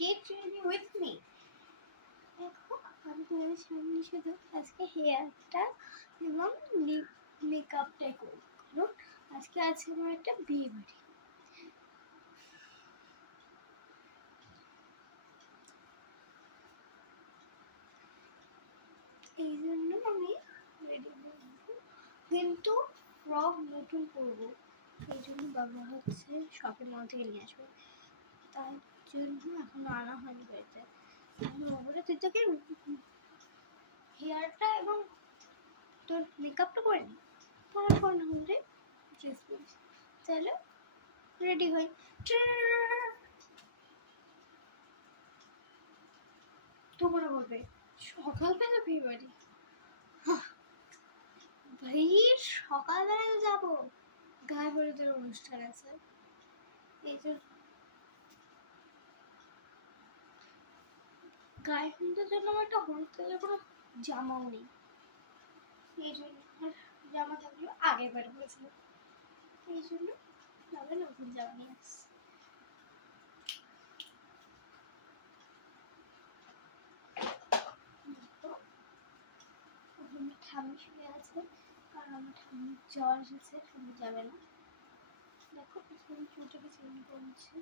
get ready with me. দেখো আমি তোমাদের সামনে শুধু আজকে হেয়ারটা এবং মেকআপটাই করবো, কারণ আজকে আছে আমার একটা বিয়ে বাড়ি। এই জন্য আমি রেডি হবো, কিন্তু ফ্রক নতুন করবো, এই জন্য বাবা হচ্ছে শপিং মল থেকে নিয়ে আসবে, তার জন্য এখনো আনা হয়নি বাড়িতে। আমি বাবাটা তুই তোকে হেয়ারটা এবং তোর মেকআপটা করে নি, তারপর না হলে ড্রেস পরিস, তাহলে রেডি হই। তোমরা বলবে সকালবেলা বিয়ে বাড়ি, ভাই সকালবেলা যাবো, গায়ে হলুদের অনুষ্ঠান আছে, এই জন্য গায়ে হলুদের জন্য আমার একটা হলুদ কালার কোনো জামাও নেই, এই জন্য আমার জামা থাকলেও আগের বার বলেছিল, এই জন্য তবে নতুন জামা নিয়ে আসছি। ঠাম্মি শুয়ে আছে, কারণ আমার ঠাম্মির জ্বর এসেছে, ঠাম্মি যাবে না। দেখো পিছনে চুলটাকে চেঞ্জ করছে,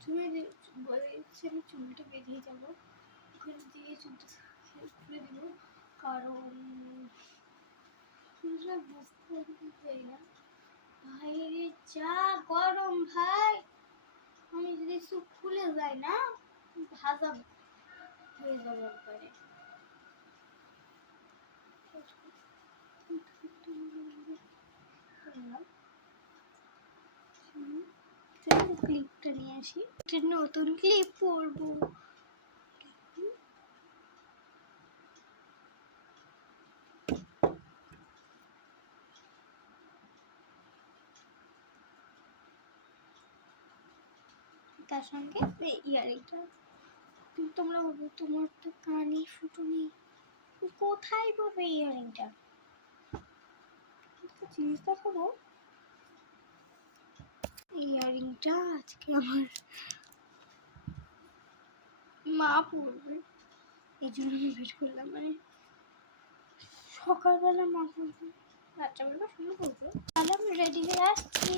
তুমি বলেছি আমি চুলটা বেরিয়ে যাবো, ওখানে দিয়ে চুলটা খুলে দেবো, কারণ চুলটা বুঝতে পারি না ভাই, যা গরম ভাই, আমি যদি চুল খুলে যায় না ভাজা হয়ে যাবো একবারে। ক্লিপটা নিয়ে আসি, নতুন ক্লিপ পরবো। তার সঙ্গে ইয়ারিংটা, তোমরা বলবো তোমার তো কানে ফুটো নেই, কোথায় পড়বে ইয়ারিংটা, জিনিস দেখাবো। ইয়ারিংটা আজকে আমার মা পড়বে, এই জন্য আমি ওয়েট করলাম, মানে সকালবেলা মা পড়বে, রাত্রেবেলা শুনে পড়বে, তাহলে আমি রেডি হয়ে আসছি।